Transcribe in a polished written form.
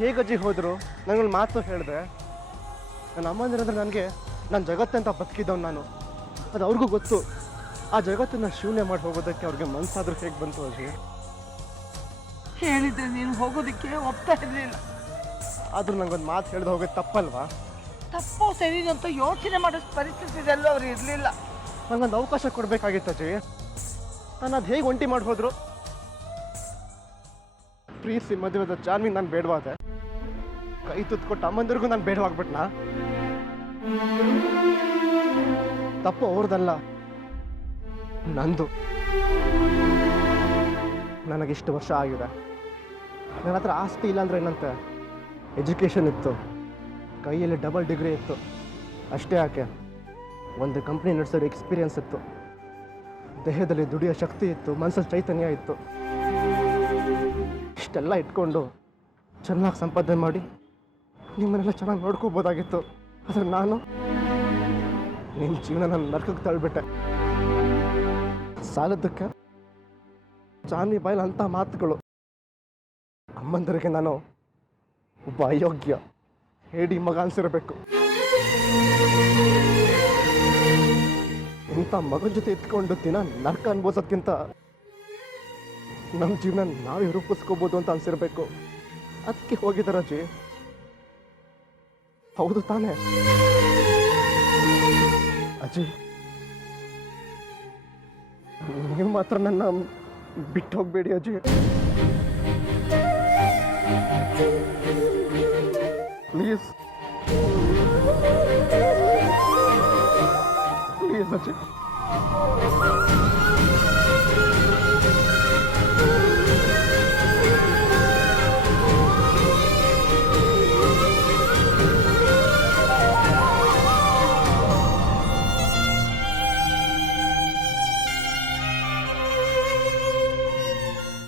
ಹೇಗಜ್ಜಿ ಹೋದರು ನನಗೊಂದು ಮಾತು ಹೇಳಿದೆ. ನನ್ನ ಅಮ್ಮಂದಿರಂದ್ರೆ ನನಗೆ ನನ್ನ ಜಗತ್ತಂತ ಬದುಕಿದ್ದವನು ನಾನು. ಅದು ಅವ್ರಿಗೂ ಗೊತ್ತು. ಆ ಜಗತ್ತನ್ನು ಶೂನ್ಯ ಮಾಡಿ ಹೋಗೋದಕ್ಕೆ ಅವ್ರಿಗೆ ಮನಸ್ಸಾದ್ರೂ ಹೇಗೆ ಬಂತು ಅಜ್ಜಿ? ಹೇಳಿದ್ರೆ ನೀನು ಹೋಗೋದಕ್ಕೆ ಒಪ್ತಾ ಇರಲಿಲ್ಲ. ಆದರೂ ನನಗೊಂದು ಮಾತು ಹೇಳ್ದೆ ಹೋಗೋದು ತಪ್ಪಲ್ವಾ? ತಪ್ಪೋ ಸರಿ ಅಂತ ಯೋಚನೆ ಮಾಡೋ ಪರಿಸ್ಥಿತಿದಲ್ಲೂ ಅವ್ರು ಇರಲಿಲ್ಲ. ನನಗೊಂದು ಅವಕಾಶ ಕೊಡಬೇಕಾಗಿತ್ತು ಅಜ್ಜಿ. ನಾನು ಅದು ಹೇಗೆ ಒಂಟಿ ಮಾಡಿ ಹೋದ್ರು? ಪ್ರೀತಿ ಮದುವೆದ ಜಾನ್ವಿಗೆ ನಾನು ಬೇಡವಾದೆ. ಕೈ ತುತ್ಕೊಟ್ಟು ಅಮ್ಮಂದಿರಿಗೂ ನಾನು ಬೇಡವಾಗ್ಬಿಟ್ನಾ? ತಪ್ಪು ಅವ್ರದಲ್ಲ, ನಂದು. ನನಗಿಷ್ಟು ವರ್ಷ ಆಗಿದೆ. ನನ್ನ ಹತ್ರ ಆಸ್ತಿ ಇಲ್ಲ ಅಂದರೆ ಏನಂತೆ, ಎಜುಕೇಷನ್ ಇತ್ತು, ಕೈಯಲ್ಲಿ ಡಬಲ್ ಡಿಗ್ರಿ ಇತ್ತು. ಅಷ್ಟೇ ಯಾಕೆ, ಒಂದು ಕಂಪ್ನಿ ನಡೆಸೋ ಎಕ್ಸ್ಪೀರಿಯನ್ಸ್ ಇತ್ತು, ದೇಹದಲ್ಲಿ ದುಡಿಯೋ ಶಕ್ತಿ ಇತ್ತು, ಮನಸ್ಸಲ್ಲಿ ಚೈತನ್ಯ ಇತ್ತು. ಇಷ್ಟೆಲ್ಲ ಇಟ್ಕೊಂಡು ಚೆನ್ನಾಗಿ ಸಂಪಾದನೆ ಮಾಡಿ ನಿಮ್ಮನ್ನೆಲ್ಲ ಚೆನ್ನಾಗಿ ನೋಡ್ಕೋಬೋದಾಗಿತ್ತು. ಆದರೆ ನಾನು ನಿಮ್ಮ ಜೀವನ ನನ್ನ ನರಕಕ್ಕೆ ತಳ್ಳಿಬಿಟ್ಟೆ. ಸಾಲದಕ್ಕೆ ಜಾನ್ವಿ ಬಾಯಲ್ಲಿ ಅಂಥ ಮಾತುಗಳು. ಅಮ್ಮಂದರಿಗೆ ನಾನು ಒಬ್ಬ ಅಯೋಗ್ಯ ಹೇಡಿ ಮಗ ಅನ್ಸಿರಬೇಕು. ಇಂಥ ಮಗನ ಜೊತೆ ಎತ್ಕೊಂಡು ದಿನ ನರಕ ಅನ್ಬೋಸೋದ್ಕಿಂತ ನಮ್ಮ ಜೀವನ ನಾವೇ ರೂಪಿಸ್ಕೋಬೋದು ಅಂತ ಅನ್ಸಿರ್ಬೇಕು. ಅದಕ್ಕೆ ಹೋಗಿದಾರ ಅಜ್ಜಿ. ಹೌದು ತಾನೇ ಅಜ್ಜಿ? ನೀವು ಮಾತ್ರ ನನ್ನ ಬಿಟ್ಟು ಹೋಗ್ಬೇಡಿ ಅಜ್ಜಿ. ಪ್ಲೀಸ್ ಪ್ಲೀಸ್ ಅಜ್ಜಿ.